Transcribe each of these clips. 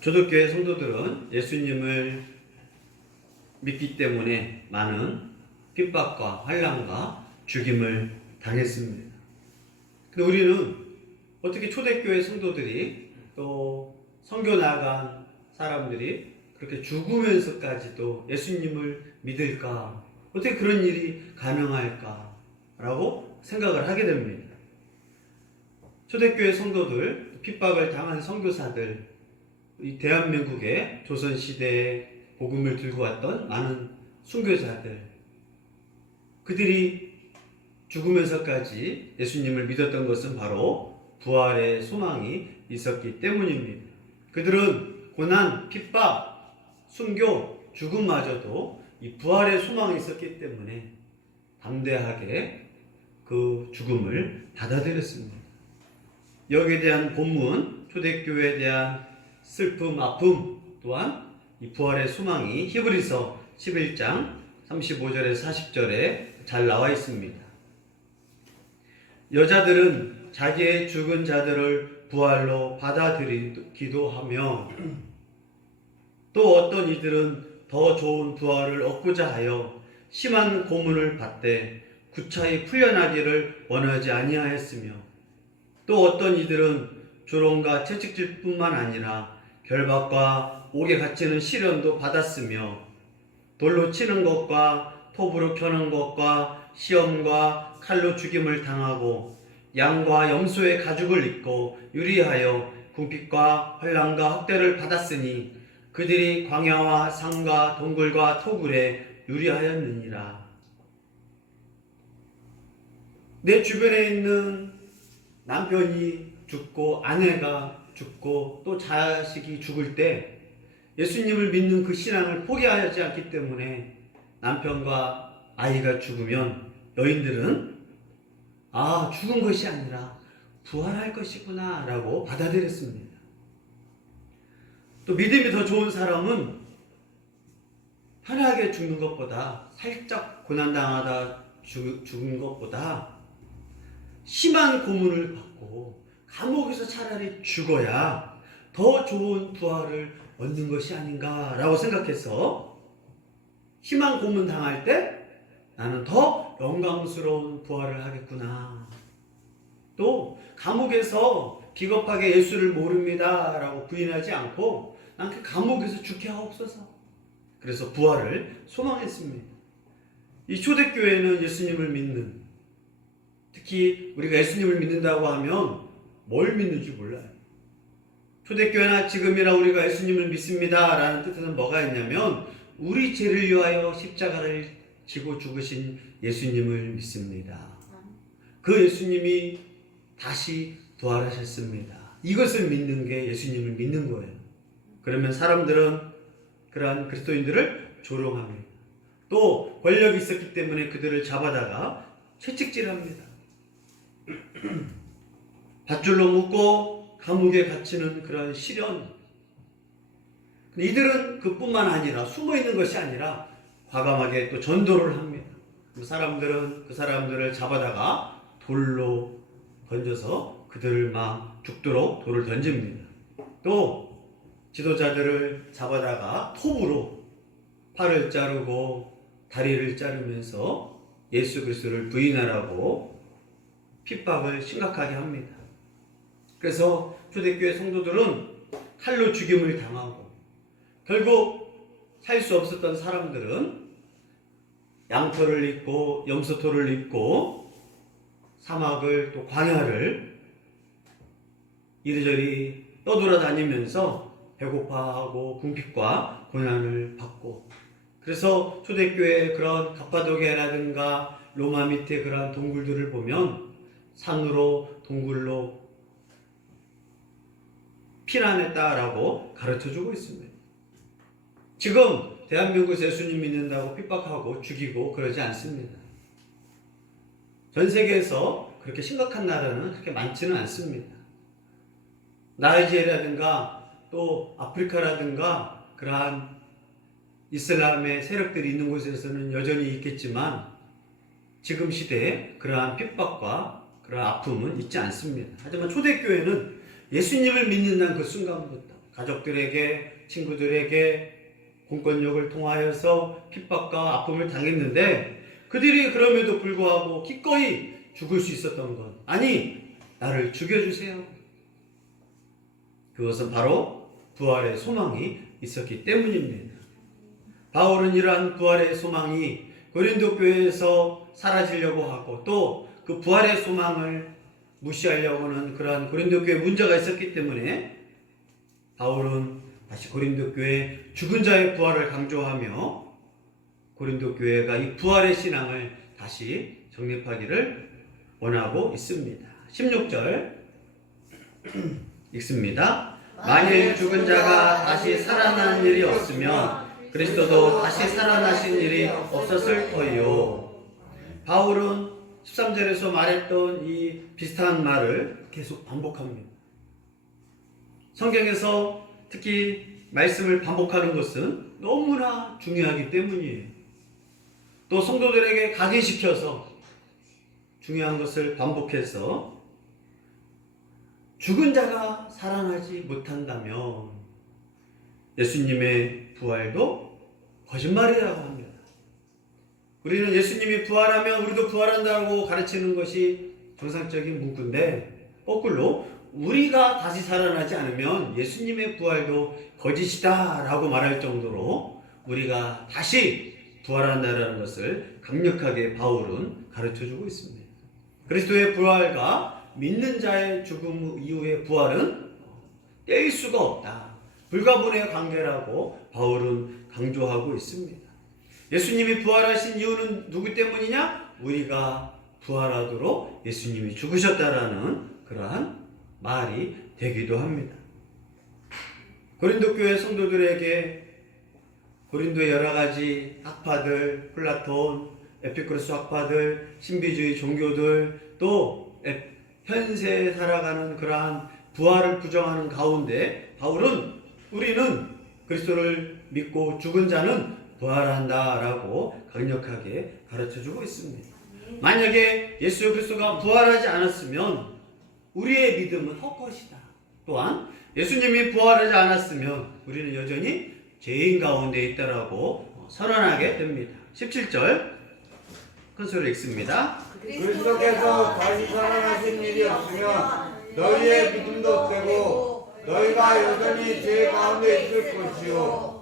초대교회 성도들은 예수님을 믿기 때문에 많은 핍박과 환난과 죽임을 당했습니다. 근데 우리는 어떻게 초대교회 성도들이 또 선교 나간 사람들이 그렇게 죽으면서까지도 예수님을 믿을까? 어떻게 그런 일이 가능할까? 라고 생각을 하게 됩니다. 초대교회 성도들, 핍박을 당한 선교사들, 이 대한민국의 조선시대에 복음을 들고 왔던 많은 순교자들, 그들이 죽으면서까지 예수님을 믿었던 것은 바로 부활의 소망이 있었기 때문입니다. 그들은 고난, 핍박, 순교, 죽음마저도 이 부활의 소망이 있었기 때문에 담대하게 그 죽음을 받아들였습니다. 여기에 대한 본문, 초대교회에 대한 슬픔, 아픔, 또한 이 부활의 소망이 히브리서 11장 35절에서 40절에 잘 나와 있습니다. 여자들은 자기의 죽은 자들을 부활로 받아들이기도 하며 또 어떤 이들은 더 좋은 부활을 얻고자 하여 심한 고문을 받되 구차히 풀려나기를 원하지 아니하였으며 또 어떤 이들은 조롱과 채찍질 뿐만 아니라 결박과 옥에 갇히는 시련도 받았으며 돌로 치는 것과 톱으로 켜는 것과 시험과 칼로 죽임을 당하고 양과 염소의 가죽을 입고 유리하여 궁핍과 환난과 학대를 받았으니 그들이 광야와 산과 동굴과 토굴에 유리하였느니라. 내 주변에 있는 남편이 죽고 아내가 죽고 또 자식이 죽을 때 예수님을 믿는 그 신앙을 포기하지 않기 때문에 남편과 아이가 죽으면 여인들은 죽은 것이 아니라 부활할 것이구나 라고 받아들였습니다. 또 믿음이 더 좋은 사람은 편하게 죽는 것보다 살짝 고난당하다 죽은 것보다 심한 고문을 받고 감옥에서 차라리 죽어야 더 좋은 부활을 얻는 것이 아닌가라고 생각해서 심한 고문 당할 때 나는 더 영광스러운 부활을 하겠구나. 또 감옥에서 비겁하게 예수를 모릅니다 라고 부인하지 않고 난 그 감옥에서 죽게 하옵소서. 그래서 부활을 소망했습니다. 이 초대교회는 예수님을 믿는, 특히 우리가 예수님을 믿는다고 하면 뭘 믿는지 몰라요. 초대교회나 지금이나 우리가 예수님을 믿습니다 라는 뜻은 뭐가 있냐면 우리 죄를 위하여 십자가를 지고 죽으신 예수님을 믿습니다. 그 예수님이 다시 부활하셨습니다. 이것을 믿는 게 예수님을 믿는 거예요. 그러면 사람들은 그러한 그리스도인들을 조롱합니다. 또 권력이 있었기 때문에 그들을 잡아다가 채찍질합니다. 밧줄로 묶고 감옥에 갇히는 그런 시련. 이들은 그뿐만 아니라 숨어있는 것이 아니라 과감하게 또 전도를 합니다. 그 사람들을 잡아다가 돌로 던져서 그들을 막 죽도록 돌을 던집니다. 또 지도자들을 잡아다가 톱으로 팔을 자르고 다리를 자르면서 예수 그리스도를 부인하라고 핍박을 심각하게 합니다. 그래서 초대교회 성도들은 칼로 죽임을 당하고 결국 살 수 없었던 사람들은 양털을 입고 염소털을 입고 사막을 또 광야를 이리저리 떠돌아다니면서 배고파하고 궁핍과 고난을 받고, 그래서 초대교회의 그런 갑바도게라든가 로마 밑에 그런 동굴들을 보면 산으로 동굴로 피난했다라고 가르쳐주고 있습니다. 지금 대한민국에서 예수님 믿는다고 핍박하고 죽이고 그러지 않습니다. 전 세계에서 그렇게 심각한 나라는 그렇게 많지는 않습니다. 나이지리아라든가 또 아프리카라든가 그러한 이슬람의 세력들이 있는 곳에서는 여전히 있겠지만 지금 시대에 그러한 핍박과 그러한 아픔은 있지 않습니다. 하지만 초대교회는 예수님을 믿는다는 그 순간부터 가족들에게, 친구들에게 공권력을 통하여서 핍박과 아픔을 당했는데 그들이 그럼에도 불구하고 기꺼이 죽을 수 있었던 것. 아니, 나를 죽여주세요. 그것은 바로 부활의 소망이 있었기 때문입니다. 바울은 이러한 부활의 소망이 고린도 교회에서 사라지려고 하고 또 그 부활의 소망을 무시하려고 하는 그러한 고린도 교회에 문제가 있었기 때문에 바울은 다시 고린도 교회 죽은 자의 부활을 강조하며 고린도 교회가 이 부활의 신앙을 다시 정립하기를 원하고 있습니다. 16절 읽습니다. 만일 죽은 자가 다시 살아난 일이 없으면 그리스도도 다시 살아나신 일이 없었을 터이요. 바울은 13절에서 말했던 이 비슷한 말을 계속 반복합니다. 성경에서 특히 말씀을 반복하는 것은 너무나 중요하기 때문이에요. 또 성도들에게 각인시켜서 중요한 것을 반복해서 죽은 자가 살아나지 못한다면 예수님의 부활도 거짓말이라고 합니다. 우리는 예수님이 부활하면 우리도 부활한다고 가르치는 것이 정상적인 문구인데 거꾸로 우리가 다시 살아나지 않으면 예수님의 부활도 거짓이다 라고 말할 정도로 우리가 다시 부활한다는 것을 강력하게 바울은 가르쳐주고 있습니다. 그리스도의 부활과 믿는 자의 죽음 이후의 부활은 뗄 수가 없다. 불가분의 관계라고 바울은 강조하고 있습니다. 예수님이 부활하신 이유는 누구 때문이냐? 우리가 부활하도록 예수님이 죽으셨다라는 그러한 말이 되기도 합니다. 고린도 교회 성도들에게 고린도의 여러 가지 학파들, 플라톤, 에피쿠로스 학파들, 신비주의 종교들, 또 현세에 살아가는 그러한 부활을 부정하는 가운데 바울은 우리는 그리스도를 믿고 죽은 자는 부활한다라고 강력하게 가르쳐주고 있습니다. 만약에 예수 그리스도가 부활하지 않았으면 우리의 믿음은 헛것이다. 또한 예수님이 부활하지 않았으면 우리는 여전히 죄인 가운데 있다라고 선언하게 됩니다. 17절 큰 소리로 읽습니다. 그리스도께서 다시 살아나신 일이 없으면 너희의 믿음도 떼고 너희가 여전히 죄 가운데 있을 것이요.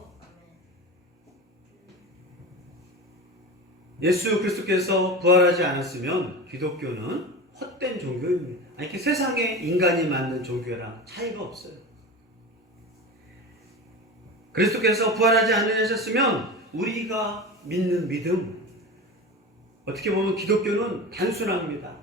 예수 그리스도께서 부활하지 않았으면 기독교는 헛된 종교입니다. 이렇게 세상에 인간이 만든 종교랑 차이가 없어요. 그리스도께서 부활하지 않으셨으면 우리가 믿는 믿음, 어떻게 보면 기독교는 단순합니다.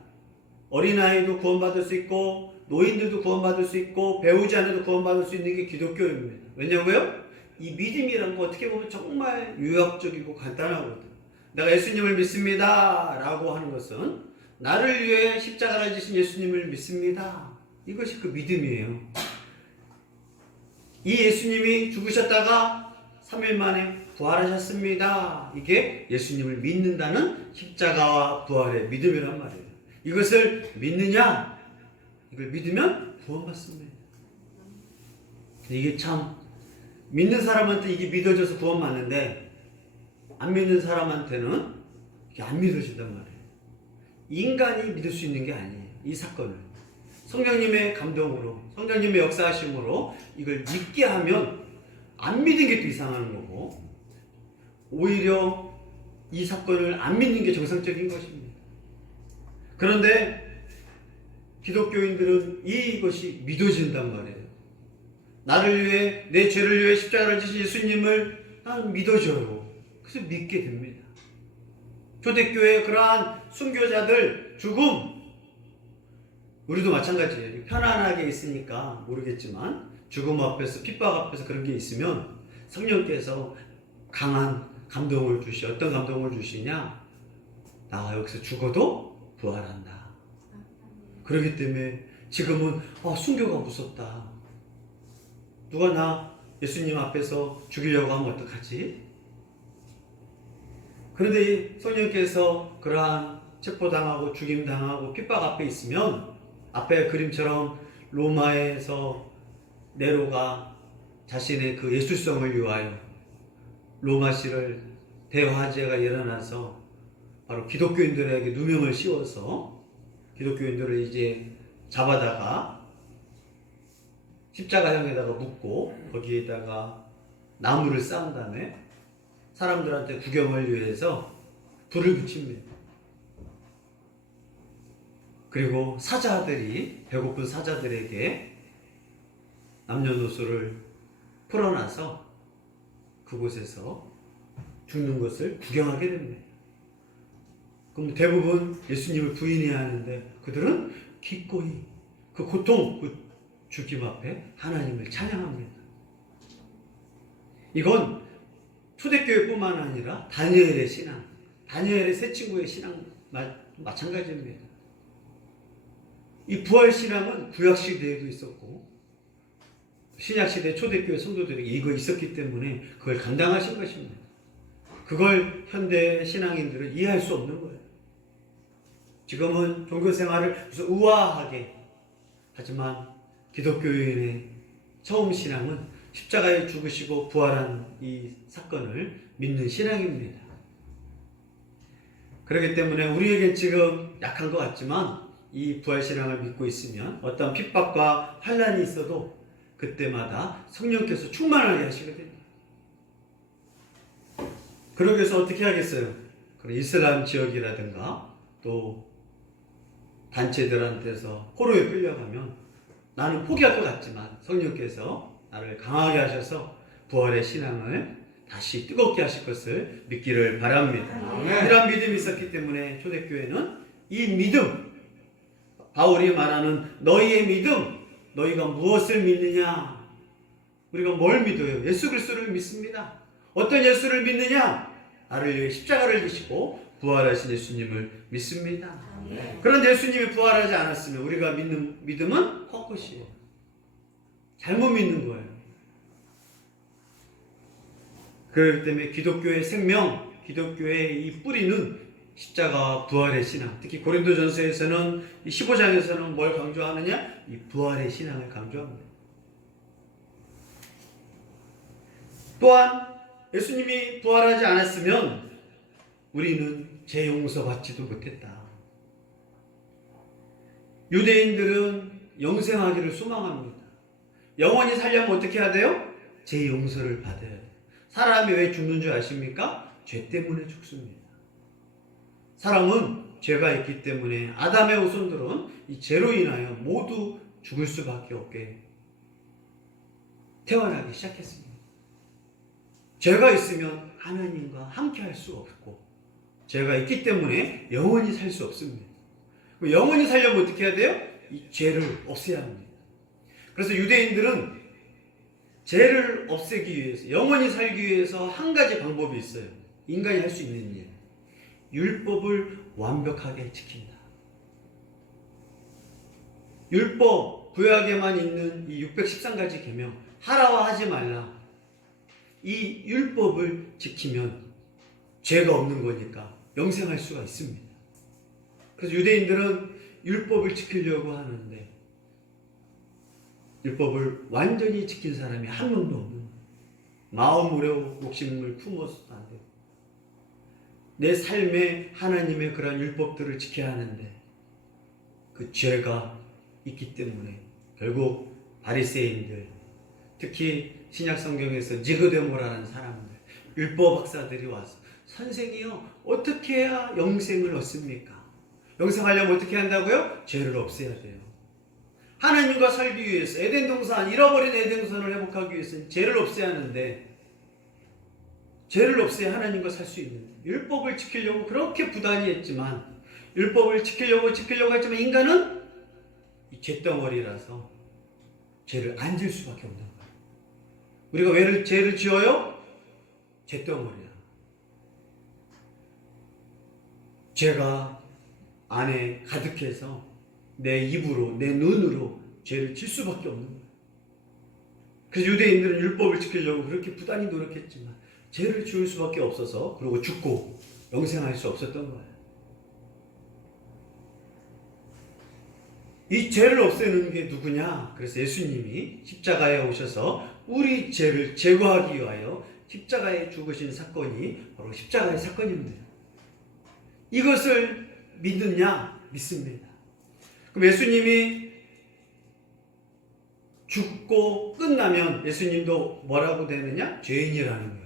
어린아이도 구원받을 수 있고 노인들도 구원받을 수 있고 배우지 않아도 구원받을 수 있는 게 기독교입니다. 왜냐고요? 이 믿음이라는 거 어떻게 보면 정말 유학적이고 간단하거든요. 내가 예수님을 믿습니다 라고 하는 것은 나를 위해 십자가를 지신 예수님을 믿습니다. 이것이 그 믿음이에요. 이 예수님이 죽으셨다가 3일 만에 부활하셨습니다. 이게 예수님을 믿는다는 십자가와 부활의 믿음이란 말이에요. 이것을 믿느냐? 이걸 믿으면 구원받습니다. 이게 참 믿는 사람한테 이게 믿어져서 구원받는데 안 믿는 사람한테는 이게 안 믿어진단 말이에요. 인간이 믿을 수 있는 게 아니에요. 이 사건을 성령님의 감동으로 성령님의 역사하심으로 이걸 믿게 하면 안 믿는 게 또 이상한 거고 오히려 이 사건을 안 믿는 게 정상적인 것입니다. 그런데 기독교인들은 이것이 믿어진단 말이에요. 나를 위해 내 죄를 위해 십자가를 지신 예수님을 난 믿어져요. 그래서 믿게 됩니다. 초대교회의 그러한 순교자들 죽음 우리도 마찬가지예요. 편안하게 있으니까 모르겠지만 죽음 앞에서 핍박 앞에서 그런 게 있으면 성령께서 강한 감동을 주시 어떤 감동을 주시냐? 나 여기서 죽어도 부활한다. 그렇기 때문에 지금은 순교가 무섭다. 누가 나 예수님 앞에서 죽이려고 하면 어떡하지? 그런데 성령께서 그러한 체포당하고 죽임당하고 핍박 앞에 있으면 앞에 그림처럼 로마에서 네로가 자신의 그 예술성을 위하여 로마시를 대화재가 일어나서 바로 기독교인들에게 누명을 씌워서 기독교인들을 이제 잡아다가 십자가형에다가 묶고 거기에다가 나무를 쌓은 다음에 사람들한테 구경을 위해서 불을 붙입니다. 그리고 사자들이 배고픈 사자들에게 남녀노소를 풀어놔서 그곳에서 죽는 것을 구경하게 됩니다. 그럼 대부분 예수님을 부인해야 하는데 그들은 기꺼이 그 고통, 그 죽임 앞에 하나님을 찬양합니다. 이건 초대교회뿐만 아니라 다니엘의 신앙, 다니엘의 세 친구의 신앙 마찬가지입니다. 이 부활신앙은 구약시대에도 있었고 신약시대 초대교회 성도들에게 이거 있었기 때문에 그걸 감당하신 것입니다. 그걸 현대 신앙인들은 이해할 수 없는 거예요. 지금은 종교생활을 무슨 우아하게 하지만 기독교인의 처음 신앙은 십자가에 죽으시고 부활한 이 사건을 믿는 신앙입니다. 그렇기 때문에 우리에게 지금 약한 것 같지만 이 부활신앙을 믿고 있으면 어떤 핍박과 환난이 있어도 그때마다 성령께서 충만하게 하시거든요. 그러기 위해서 어떻게 하겠어요? 이슬람 지역이라든가 또 단체들한테서 포로에 끌려가면 나는 포기할 것 같지만 성령께서 나를 강하게 하셔서 부활의 신앙을 다시 뜨겁게 하실 것을 믿기를 바랍니다. 이런 믿음이 있었기 때문에 초대교회는 이 믿음, 바울이 말하는 너희의 믿음, 너희가 무엇을 믿느냐? 우리가 뭘 믿어요? 예수 그리스도를 믿습니다. 어떤 예수를 믿느냐? 나를 위해 십자가를 지시고 부활하신 예수님을 믿습니다. 그런 예수님이 부활하지 않았으면 우리가 믿는 믿음은 헛것이에요. 잘못 믿는 거예요. 그렇기 때문에 기독교의 생명, 기독교의 이 뿌리는 십자가 부활의 신앙. 특히 고린도전서에서는 15장에서는 뭘 강조하느냐? 이 부활의 신앙을 강조합니다. 또한 예수님이 부활하지 않았으면 우리는 죄 용서받지도 못했다. 유대인들은 영생하기를 소망합니다. 영원히 살려면 어떻게 해야 돼요? 죄 용서를 받아야 돼요. 사람이 왜 죽는 줄 아십니까? 죄 때문에 죽습니다. 사람은 죄가 있기 때문에 아담의 후손들은 이 죄로 인하여 모두 죽을 수밖에 없게 태어나기 시작했습니다. 죄가 있으면 하나님과 함께 할 수 없고 죄가 있기 때문에 영원히 살 수 없습니다. 영원히 살려면 어떻게 해야 돼요? 이 죄를 없애야 합니다. 그래서 유대인들은 죄를 없애기 위해서 영원히 살기 위해서 한 가지 방법이 있어요. 인간이 할 수 있는 일. 율법을 완벽하게 지킨다. 율법, 구약에만 있는 이 613가지 계명, 하라와 하지 말라. 이 율법을 지키면 죄가 없는 거니까 영생할 수가 있습니다. 그래서 유대인들은 율법을 지키려고 하는데 율법을 완전히 지킨 사람이 한 명도 없는 거예요. 마음으로 욕심을 품어서도 안 돼요. 내 삶에 하나님의 그런 율법들을 지켜야 하는데 그 죄가 있기 때문에 결국 바리새인들, 특히 신약 성경에서 니고데모라는 사람들, 율법 박사들이 와서 선생이요, 어떻게 해야 영생을 얻습니까? 영생하려면 어떻게 한다고요? 죄를 없애야 돼요. 하나님과 살기 위해서 에덴 동산, 잃어버린 에덴 동산을 회복하기 위해서는 죄를 없애야 하는데 죄를 없애야 하나님과 살 수 있는데 율법을 지키려고 그렇게 부단히 했지만 율법을 지키려고 했지만 인간은 이 죄덩어리라서 죄를 안 질 수밖에 없는 거예요. 우리가 왜 죄를 지어요? 죄덩어리야. 죄가 안에 가득해서 내 입으로, 내 눈으로 죄를 질 수밖에 없는 거예요. 그래서 유대인들은 율법을 지키려고 그렇게 부단히 노력했지만 죄를 지을 수밖에 없어서 그리고 죽고 영생할 수 없었던 거예요. 이 죄를 없애는 게 누구냐? 그래서 예수님이 십자가에 오셔서 우리 죄를 제거하기 위하여 십자가에 죽으신 사건이 바로 십자가의 사건입니다. 이것을 믿느냐? 믿습니다. 그럼 예수님이 죽고 끝나면 예수님도 뭐라고 되느냐? 죄인이라는 거예요.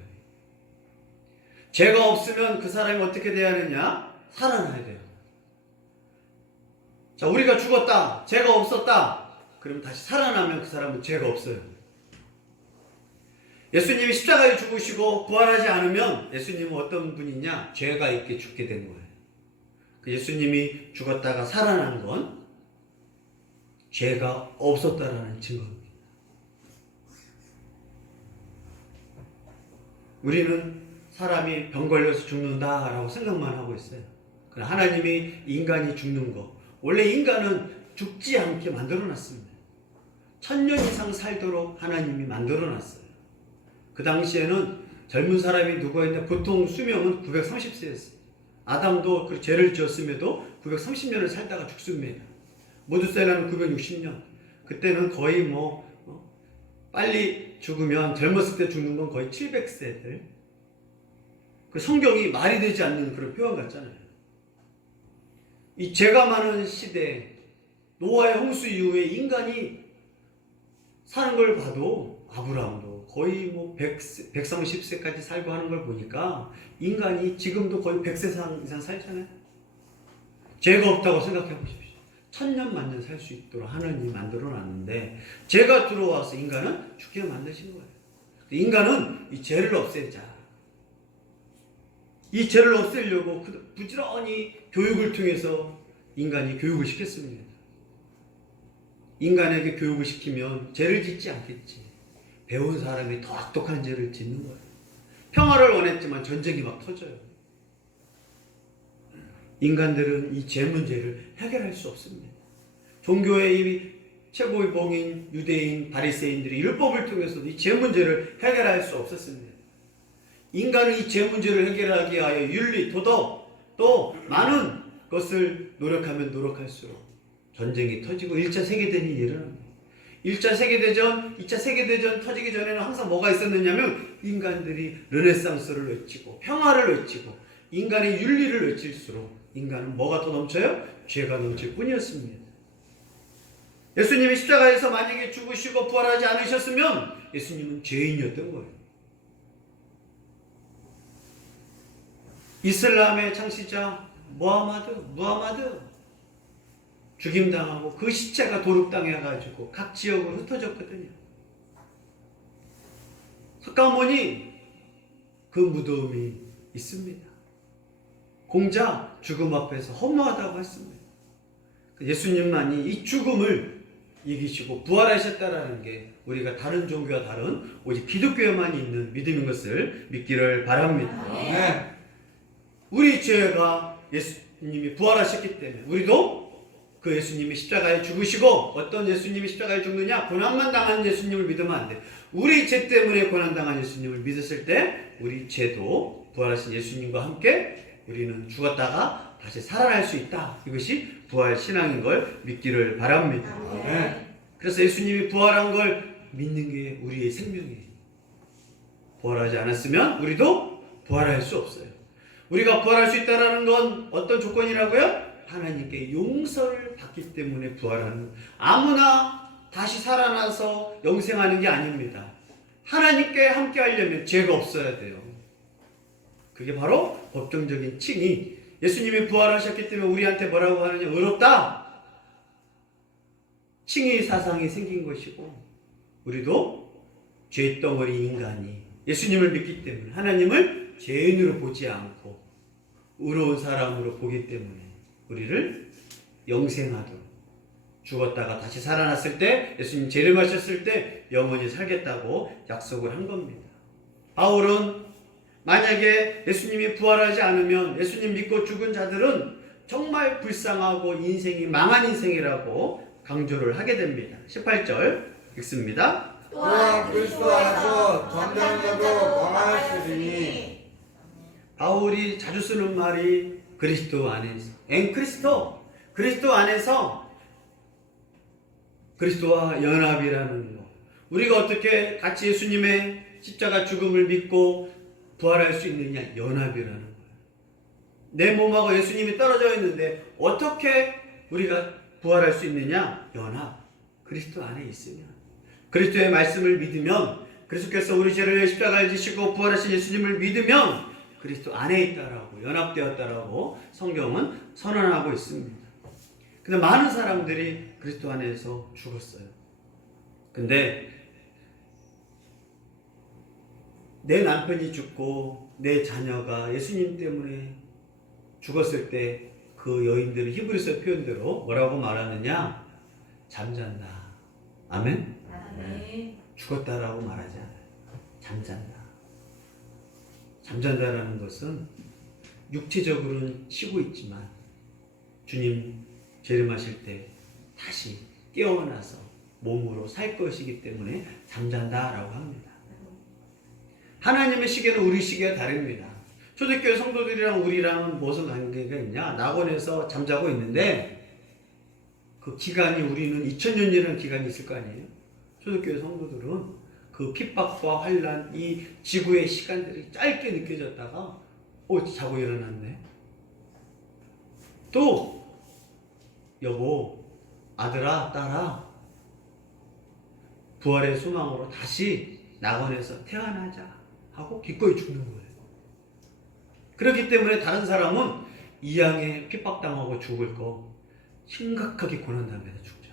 죄가 없으면 그 사람이 어떻게 돼야 하느냐? 살아나야 돼요. 자, 우리가 죽었다. 죄가 없었다. 그럼 다시 살아나면 그 사람은 죄가 없어요. 예수님이 십자가에 죽으시고 부활하지 않으면 예수님은 어떤 분이냐? 죄가 있게 죽게 된 거예요. 그 예수님이 죽었다가 살아난 건 죄가 없었다라는 증거입니다. 우리는 사람이 병 걸려서 죽는다라고 생각만 하고 있어요. 그러나 하나님이 인간이 죽는 거, 원래 인간은 죽지 않게 만들어놨습니다. 1000년 이상 살도록 하나님이 만들어놨어요. 그 당시에는 젊은 사람이 누구였는데 보통 수명은 930세였어요. 아담도 그 죄를 지었음에도 930년을 살다가 죽습니다. 모두셀라는 960년. 그때는 거의 빨리 죽으면 젊었을 때 죽는 건 거의 700세들. 그 성경이 말이 되지 않는 그런 표현 같잖아요. 이 죄가 많은 시대, 노아의 홍수 이후에 인간이 사는 걸 봐도 아브라함도 거의 130세까지 살고 하는 걸 보니까 인간이 지금도 거의 100세 이상 살잖아요. 죄가 없다고 생각해 보십시오. 1000년 만년 살 수 있도록 하나님이 만들어 놨는데 죄가 들어와서 인간은 죽게 만드신 거예요. 인간은 이 죄를 없애자. 이 죄를 없애려고 부지런히 교육을 통해서 인간이 교육을 시켰습니다. 인간에게 교육을 시키면 죄를 짓지 않겠지. 배운 사람이 더 악독한 죄를 짓는 거예요. 평화를 원했지만 전쟁이 막 터져요. 인간들은 이 죄 문제를 해결할 수 없습니다. 종교의 이 최고의 봉인, 유대인, 바리새인들이 율법을 통해서도 이 죄 문제를 해결할 수 없었습니다. 인간은 이 죄 문제를 해결하기 위하여 윤리, 도덕, 또 많은 것을 노력하면 노력할수록 전쟁이 터지고 1차 세계대전이 일어납니다. 1차 세계대전, 2차 세계대전 터지기 전에는 항상 뭐가 있었느냐면 인간들이 르네상스를 외치고 평화를 외치고 인간의 윤리를 외칠수록 인간은 뭐가 더 넘쳐요? 죄가 넘칠 뿐이었습니다. 예수님이 십자가에서 만약에 죽으시고 부활하지 않으셨으면 예수님은 죄인이었던 거예요. 이슬람의 창시자 무하마드 죽임당하고 그 시체가 도륙당해가지고 각 지역으로 흩어졌거든요. 석가모니 그 무덤이 있습니다. 공자 죽음 앞에서 허무하다고 했습니다. 예수님만이 이 죽음을 이기시고 부활하셨다라는 게 우리가 다른 종교와 다른 오직 기독교에만 있는 믿음인 것을 믿기를 바랍니다. 네. 우리 죄가 예수님이 부활하셨기 때문에 우리도 그 예수님이 십자가에 죽으시고 어떤 예수님이 십자가에 죽느냐? 고난만 당한 예수님을 믿으면 안 돼. 우리 죄 때문에 고난당한 예수님을 믿었을 때 우리 죄도 부활하신 예수님과 함께 우리는 죽었다가 다시 살아날 수 있다. 이것이 부활 신앙인 걸 믿기를 바랍니다. 네. 그래서 예수님이 부활한 걸 믿는 게 우리의 생명이에요. 부활하지 않았으면 우리도 부활할 수 없어요. 우리가 부활할 수 있다는 건 어떤 조건이라고요? 하나님께 용서를 받기 때문에 부활하는, 아무나 다시 살아나서 영생하는 게 아닙니다. 하나님께 함께 하려면 죄가 없어야 돼요. 그게 바로 법정적인 칭의. 예수님이 부활하셨기 때문에 우리한테 뭐라고 하느냐? 의롭다. 칭의 사상이 생긴 것이고 우리도 죄덩어리 인간이 예수님을 믿기 때문에 하나님을 죄인으로 보지 않고 의로운 사람으로 보기 때문에 우리를 영생하도록, 죽었다가 다시 살아났을 때 예수님 죄를 마셨을 때 영원히 살겠다고 약속을 한 겁니다. 바울은 만약에 예수님이 부활하지 않으면 예수님 믿고 죽은 자들은 정말 불쌍하고 인생이 망한 인생이라고 강조를 하게 됩니다. 18절 읽습니다. 또한 그리스도 안에서 잠자는 자도 망하였으리니. 바울이 자주 쓰는 말이 그리스도 안에서, 그리스도 안에서 그리스도와 연합이라는 거. 우리가 어떻게 같이 예수님의 십자가 죽음을 믿고 부활할 수 있느냐? 연합이라는 거예요. 내 몸하고 예수님이 떨어져 있는데 어떻게 우리가 부활할 수 있느냐? 연합. 그리스도 안에 있으면, 그리스도의 말씀을 믿으면, 그리스도께서 우리 죄를 위해 십자가를 지시고 부활하신 예수님을 믿으면 그리스도 안에 있다라고, 연합되었다라고 성경은 선언하고 있습니다. 근데 많은 사람들이 그리스도 안에서 죽었어요. 근데 내 남편이 죽고 내 자녀가 예수님 때문에 죽었을 때 그 여인들은 히브리서 표현대로 뭐라고 말하느냐? 잠잔다. 아멘? 네. 죽었다라고 말하지 않아요. 잠잔다. 잠잔다라는 것은 육체적으로는 쉬고 있지만 주님 재림하실 때 다시 깨어나서 몸으로 살 것이기 때문에 잠잔다라고 합니다. 하나님의 시계는 우리 시계가 다릅니다. 초대교회 성도들이랑 우리랑은 무슨 관계가 있냐? 낙원에서 잠자고 있는데 그 기간이, 우리는 2000년이라는 기간이 있을 거 아니에요? 초대교회 성도들은 그 핍박과 환란, 이 지구의 시간들이 짧게 느껴졌다가 자고 일어났네. 또 여보, 아들아, 딸아, 부활의 소망으로 다시 낙원에서 태어나자 하고 기꺼이 죽는 거예요. 그렇기 때문에 다른 사람은 이 양에 핍박당하고 죽을 거 심각하게 고난당해서 죽자.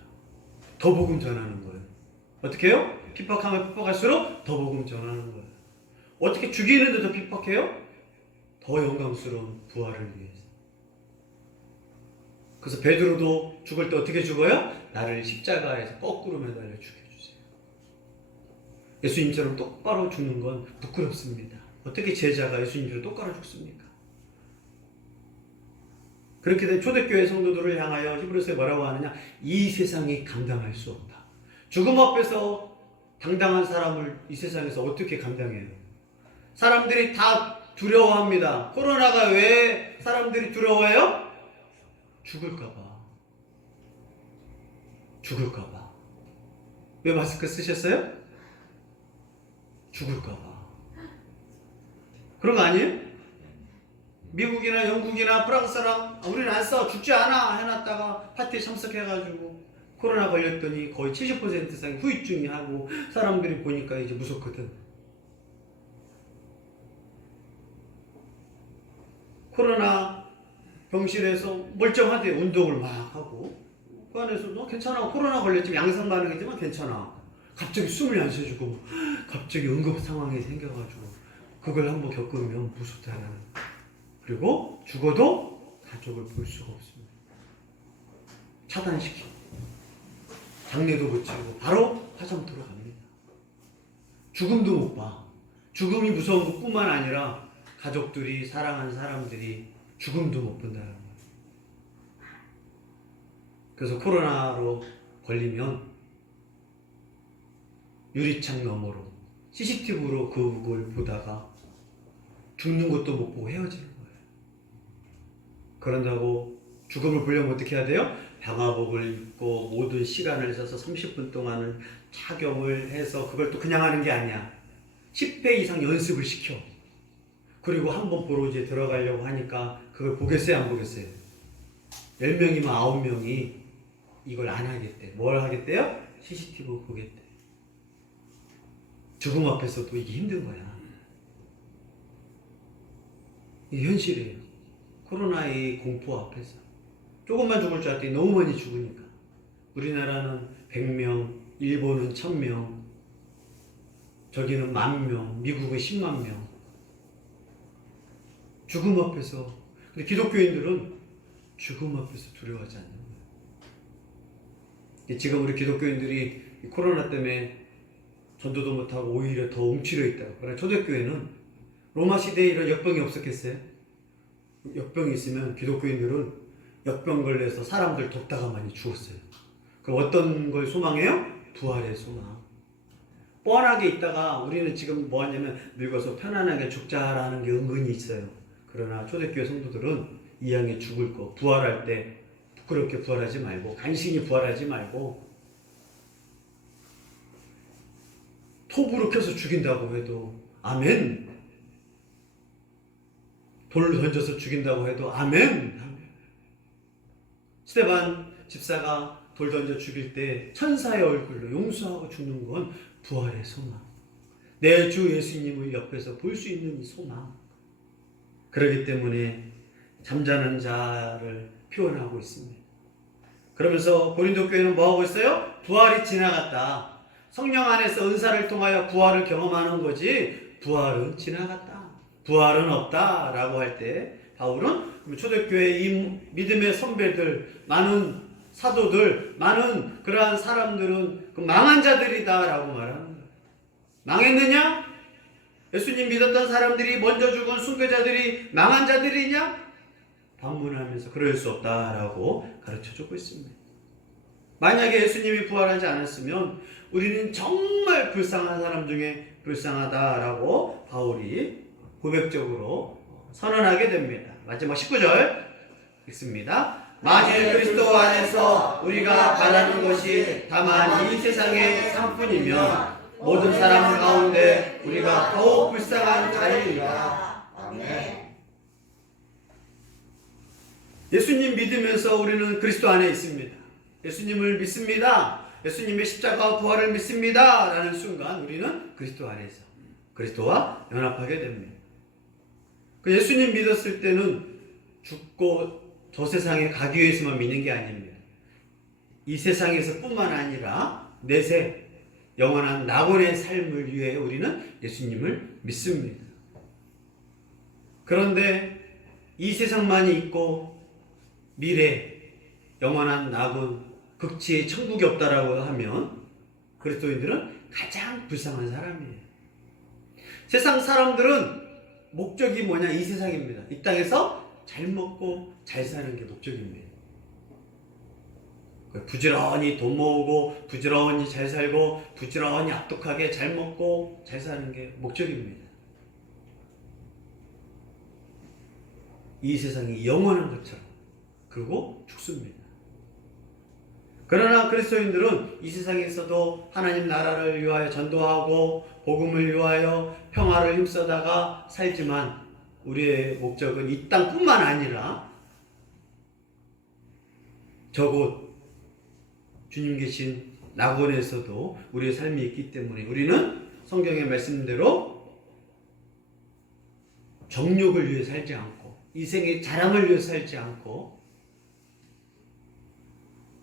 더 복음 전하는 거예요. 어떻게 해요? 핍박하면 핍박할수록 더 복음 전하는 거예요. 어떻게 죽이는데 더 핍박해요? 더 영광스러운 부활을 위해서. 그래서 베드로도 죽을 때 어떻게 죽어요? 나를 십자가에서 거꾸로 매달려 죽여주세요. 예수님처럼 똑바로 죽는 건 부끄럽습니다. 어떻게 제자가 예수님처럼 똑바로 죽습니까? 그렇게 된 초대교회 성도들을 향하여 히브리서에 뭐라고 하느냐? 이 세상이 감당할 수 없다. 죽음 앞에서 당당한 사람을 이 세상에서 어떻게 감당해요? 사람들이 다 두려워합니다. 코로나가 왜 사람들이 두려워해요? 죽을까봐. 죽을까봐. 왜 마스크 쓰셨어요? 죽을까봐. 그런 거 아니에요? 미국이나 영국이나 프랑스랑 우리는 안 써, 죽지 않아 해놨다가 파티에 참석해가지고 코로나 걸렸더니 거의 70% 이상이 후유증이 하고 사람들이 보니까 이제 무섭거든. 코로나 병실에서 멀쩡하대. 운동을 막 하고 그 안에서 너 괜찮아, 코로나 걸렸지만 양성 반응이지만 괜찮아. 갑자기 숨을 안 쉬어주고 갑자기 응급 상황이 생겨가지고 그걸 한번 겪으면 무섭다는. 그리고 죽어도 가족을 볼 수가 없습니다. 차단시키고 장례도 못 치고 바로 화장터로 갑니다. 죽음도 못 봐. 죽음이 무서운 것뿐만 아니라 가족들이, 사랑하는 사람들이 죽음도 못 본다는 거예요. 그래서 코로나로 걸리면 유리창 너머로 CCTV로 그걸 보다가 죽는 것도 못 보고 헤어지는 거예요. 그런다고 죽음을 보려면 어떻게 해야 돼요? 방화복을 입고 모든 시간을 써서 30분 동안은 착용을 해서, 그걸 또 그냥 하는 게 아니야. 10배 이상 연습을 시켜. 그리고 한번 보러 이제 들어가려고 하니까 그걸 보겠어요, 안 보겠어요? 10명이면 9명이 이걸 안 하겠대. 뭘 하겠대요? CCTV 보겠대. 죽음 앞에서도 이게 힘든 거야. 이게 현실이에요. 코로나의 공포 앞에서 조금만 죽을 줄 알았더니 너무 많이 죽으니까. 우리나라는 100명, 일본은 1000명, 저기는 10,000명, 미국은 10만 명. 죽음 앞에서. 근데 기독교인들은 죽음 앞에서 두려워하지 않는 거예요. 지금 우리 기독교인들이 코로나 때문에 전도도 못하고 오히려 더 움츠려 있다고. 그러나 초대교회는 로마 시대에 이런 역병이 없었겠어요? 역병이 있으면 기독교인들은 역병 걸려서 사람들 돕다가 많이 죽었어요. 그럼 어떤 걸 소망해요? 부활의 소망. 뻔하게 있다가 우리는 지금 뭐 하냐면 늙어서 편안하게 죽자라는 게 은근히 있어요. 그러나 초대교회 성도들은 이 양에 죽을 거, 부활할 때 부끄럽게 부활하지 말고, 간신히 부활하지 말고, 톱으로 켜서 죽인다고 해도 아멘. 돌을 던져서 죽인다고 해도 아멘. 스데반 집사가 돌 던져 죽일 때 천사의 얼굴로 용서하고 죽는 건 부활의 소망. 내 주 예수님을 옆에서 볼 수 있는 이 소망. 그렇기 때문에 잠자는 자를 표현하고 있습니다. 그러면서 고린도 교회는 뭐하고 있어요? 부활이 지나갔다. 성령 안에서 은사를 통하여 부활을 경험하는 거지 부활은 지나갔다. 부활은 없다 라고 할 때 바울은 초대교회 이 믿음의 선배들, 많은 사도들, 많은 그러한 사람들은 그 망한 자들이다 라고 말하는 거예요. 망했느냐? 예수님 믿었던 사람들이, 먼저 죽은 순교자들이 망한 자들이냐? 반문하면서 그럴 수 없다라고 가르쳐주고 있습니다. 만약에 예수님이 부활하지 않았으면 우리는 정말 불쌍한 사람 중에 불쌍하다라고 바울이 고백적으로 선언하게 됩니다. 마지막 19절 읽습니다. 만일 그리스도 안에서 우리가 바라는 것이 다만 이 세상의 상뿐이면 모든 사람 가운데 우리가 더욱 불쌍한 자리이라. 아멘. 예수님 믿으면서 우리는 그리스도 안에 있습니다. 예수님을 믿습니다. 예수님의 십자가와 부활을 믿습니다. 라는 순간 우리는 그리스도 안에서 그리스도와 연합하게 됩니다. 그 예수님 믿었을 때는 죽고 저 세상에 가기 위해서만 믿는 게 아닙니다. 이 세상에서 뿐만 아니라 내세 영원한 낙원의 삶을 위해 우리는 예수님을 믿습니다. 그런데 이 세상만이 있고 미래 영원한 낙원 극지의 천국이 없다라고 하면 그리스도인들은 가장 불쌍한 사람이에요. 세상 사람들은 목적이 뭐냐? 이 세상입니다. 이 땅에서 잘 먹고 잘 사는 게 목적입니다. 부지런히 돈 모으고 부지런히 잘 살고 부지런히 악독하게 잘 먹고 잘 사는 게 목적입니다. 이 세상이 영원한 것처럼 그리고 죽습니다. 그러나 그리스도인들은 이 세상에서도 하나님 나라를 위하여 전도하고 복음을 위하여 평화를 힘써다가 살지만 우리의 목적은 이 땅뿐만 아니라 저곳 주님 계신 낙원에서도 우리의 삶이 있기 때문에 우리는 성경의 말씀대로 정욕을 위해 살지 않고 이 생의 자랑을 위해 살지 않고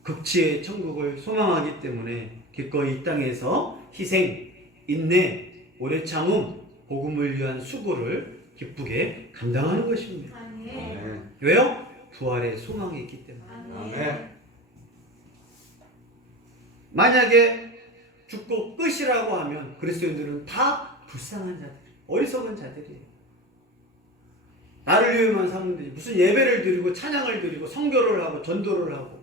극치의 천국을 소망하기 때문에 기꺼이 이 땅에서 희생, 인내, 오래 참음, 복음을 위한 수고를 기쁘게 감당하는 것입니다. 아멘. 왜요? 부활의 소망이 있기 때문에. 아멘. 만약에 죽고 끝이라고 하면 그리스도인들은 다 불쌍한 자들, 어리석은 자들이에요. 나를 위해만 사는 되지 무슨 예배를 드리고 찬양을 드리고 선교를 하고 전도를 하고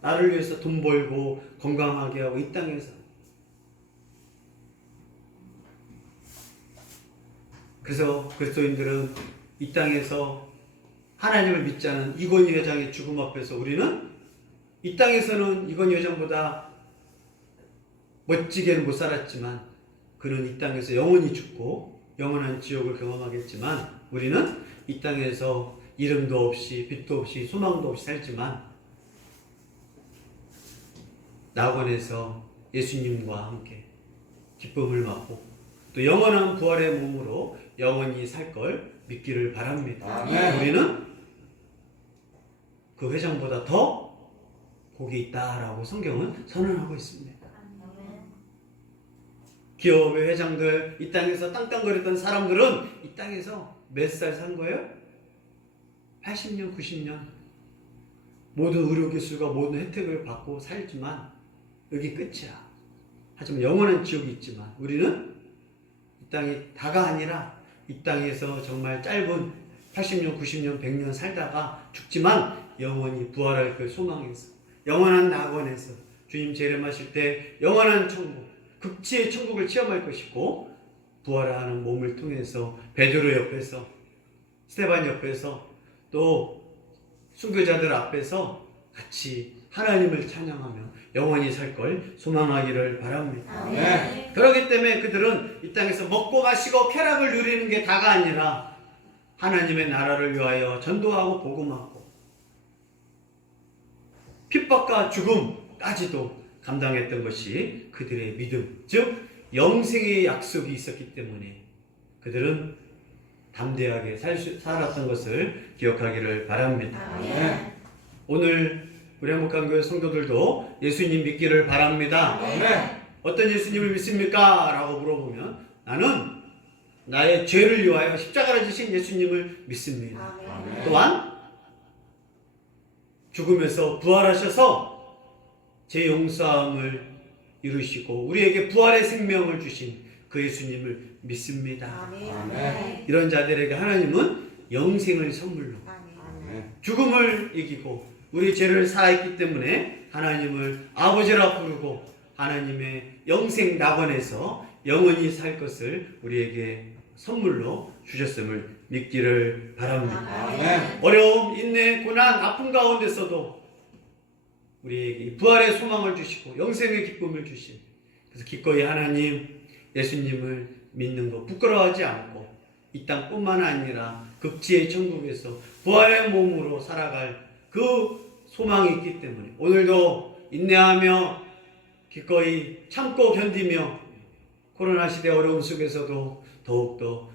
나를 위해서 돈 벌고 건강하게 하고 이 땅에서 그래서 그리스도인들은 이 땅에서 하나님을 믿지 않은 이건희 회장의 죽음 앞에서 우리는 이 땅에서는 이건희 회장보다 멋지게는 못 살았지만 그는 이 땅에서 영원히 죽고 영원한 지옥을 경험하겠지만 우리는 이 땅에서 이름도 없이 빛도 없이 소망도 없이 살지만 낙원에서 예수님과 함께 기쁨을 맛보고 또 영원한 부활의 몸으로 영원히 살 걸 믿기를 바랍니다. 아멘. 우리는 그 회장보다 더 복이 있다라고 성경은 선언하고 있습니다. 기업의 회장들, 이 땅에서 땅땅거렸던 사람들은 이 땅에서 몇 살 산 거예요? 80년, 90년. 모든 의료기술과 모든 혜택을 받고 살지만 여기 끝이야. 하지만 영원한 지옥이 있지만 우리는 이 땅이 다가 아니라 이 땅에서 정말 짧은 80년, 90년, 100년 살다가 죽지만 영원히 부활할 걸 소망해서 영원한 낙원에서 주님 재림하실 때 영원한 천국, 극치의 천국을 체험할 것이고 부활하는 몸을 통해서 베드로 옆에서 스데반 옆에서 또 순교자들 앞에서 같이 하나님을 찬양하며 영원히 살 걸 소망하기를 바랍니다. 아멘. 그렇기 때문에 그들은 이 땅에서 먹고 마시고 쾌락을 누리는 게 다가 아니라 하나님의 나라를 위하여 전도하고 복음하고 핍박과 죽음까지도 감당했던 것이 그들의 믿음, 즉 영생의 약속이 있었기 때문에 그들은 담대하게 살았던 것을 기억하기를 바랍니다. 아멘. 오늘 우리 한국강교회 성도들도 예수님 믿기를 바랍니다. 아멘. 어떤 예수님을 믿습니까? 라고 물어보면 나는 나의 죄를 위하여 십자가를 지신 예수님을 믿습니다. 아멘. 또한 죽음에서 부활하셔서 제 용서함을 이루시고 우리에게 부활의 생명을 주신 그 예수님을 믿습니다. 아멘. 이런 자들에게 하나님은 영생을 선물로 아멘. 죽음을 이기고 우리 죄를 사했기 때문에 하나님을 아버지라 부르고 하나님의 영생 낙원에서 영원히 살 것을 우리에게 선물로 주셨음을 믿기를 바랍니다. 아멘. 어려움, 인내, 고난, 아픔 가운데서도 우리에게 부활의 소망을 주시고 영생의 기쁨을 주신 그래서 기꺼이 하나님 예수님을 믿는 것 부끄러워하지 않고 이 땅뿐만 아니라 극지의 천국에서 부활의 몸으로 살아갈 그 소망이 있기 때문에 오늘도 인내하며 기꺼이 참고 견디며 코로나 시대 어려움 속에서도 더욱더